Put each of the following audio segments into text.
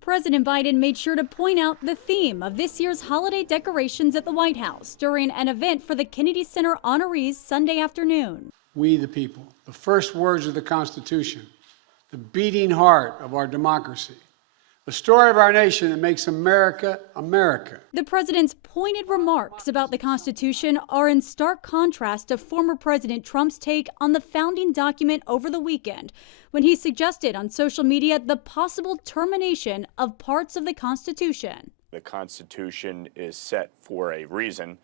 President Biden made sure to point out the theme of this year's holiday decorations at the White House during an event for the Kennedy Center honorees Sunday afternoon. We the people, the first words of the Constitution, the beating heart of our democracy, the story of our nation that makes America, America. The president's pointed remarks about the Constitution are in stark contrast to former President Trump's take on the founding document over the weekend, when he suggested on social media the possible termination of parts of the Constitution. The Constitution is set for a reason,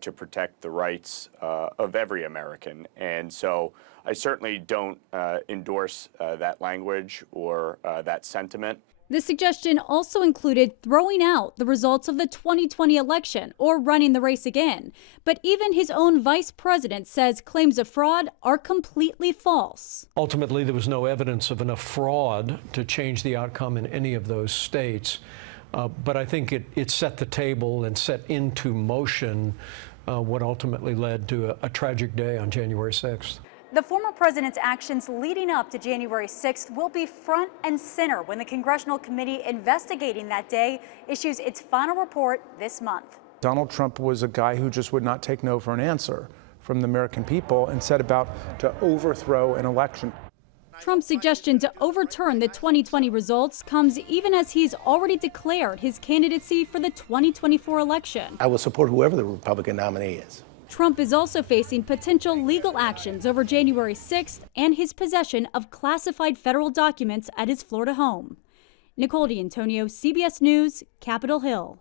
to protect the rights of every American. And so I certainly don't endorse that language or that sentiment. The suggestion also included throwing out the results of the 2020 election or running the race again. But even his own vice president says claims of fraud are completely false. Ultimately, there was no evidence of enough fraud to change the outcome in any of those states. But I think it set the table and set into motion what ultimately led to a tragic day on January 6th. The former president's actions leading up to January 6th will be front and center when the congressional committee investigating that day issues its final report this month. Donald Trump was a guy who just would not take no for an answer from the American people and set about to overthrow an election. Trump's suggestion to overturn the 2020 results comes even as he's already declared his candidacy for the 2024 election. I will support whoever the Republican nominee is. Trump is also facing potential legal actions over January 6th and his possession of classified federal documents at his Florida home. Nicole D'Antonio, CBS News, Capitol Hill.